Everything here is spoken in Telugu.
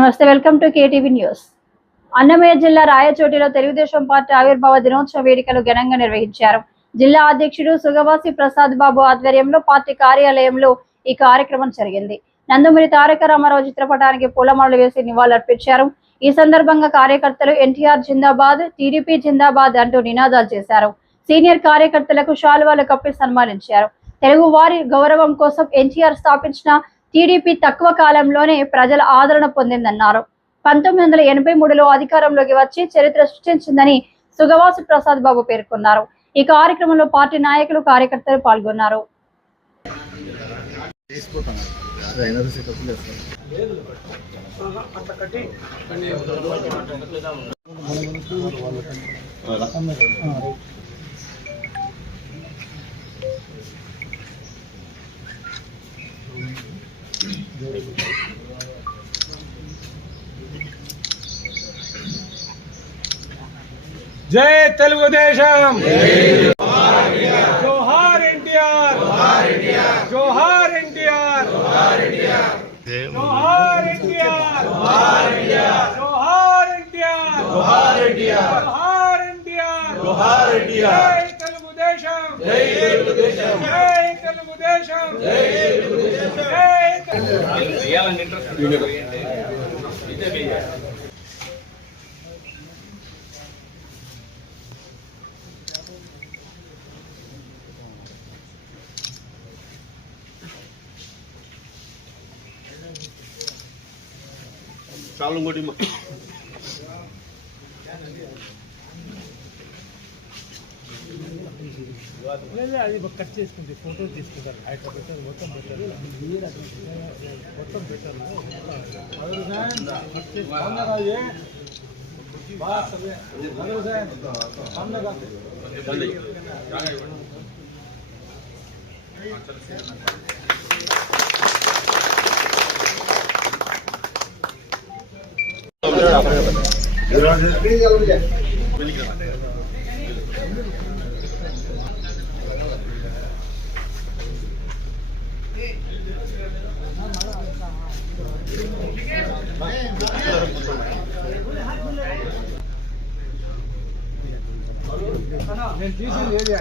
నమస్తే, welcome to KTV news. Annamayya జిల్లా రాయచోటిలో తెలుగుదేశం పార్టీ ఆవిర్భావ దినోత్సవ వేడుకలు ఘనంగా నిర్వహించారు. జిల్లా అధ్యక్షుడు సుగవాసి ప్రసాద్ బాబు ఆధ్వర్యంలో పార్టీ కార్యాలయంలో ఈ కార్యక్రమం జరిగింది. నందమూరి తారక రామారావు చిత్రపటానికి పూలమాలలు వేసి నివాళులర్పించారు. ఈ సందర్భంగా కార్యకర్తలు ఎన్టీఆర్ జిందాబాద్, టీడీపీ జిందాబాద్ అంటూ నినాదాలు చేశారు. సీనియర్ కార్యకర్తలకు శాలువాలు కప్పి సన్మానించారు. తెలుగు వారి గౌరవం కోసం ఎన్టీఆర్ స్థాపించిన టీడీపీ తక్కువ కాలంలోనే ప్రజల ఆదరణ పొందిందన్నారు. 1983లో అధికారంలోకి వచ్చి చరిత్ర సృష్టించిందని సుగవాసి ప్రసాద్ బాబు పేర్కొన్నారు. ఈ కార్యక్రమంలో పార్టీ నాయకులు, కార్యకర్తలు పాల్గొన్నారు. జై తెలుగుదేశం, జోహార్ ఎన్టీఆర్, జోహార్ ఎన్టీఆర్, జోహార్ ఎన్టీఆర్, జోహార్ ఎన్టీఆర్, జోహార్ ఎన్టీఆర్, జోహార్ ఎన్టీఆర్, జోహార్ ఎన్టీఆర్. జై తెలుగుదేశం, జై తెలుగుదేశం, జై తెలుగుదేశం, జై తెలుగుదేశం, జై తెలుగుదేశం. చాలా ఇంకోటి అది కట్ చేసుకుంటే ఫోటో తీసుకుంటారు. అట్లా పెట్టారు, మొత్తం పెట్టారు, మొత్తం పెట్టారు. నేను తీసింది ఏది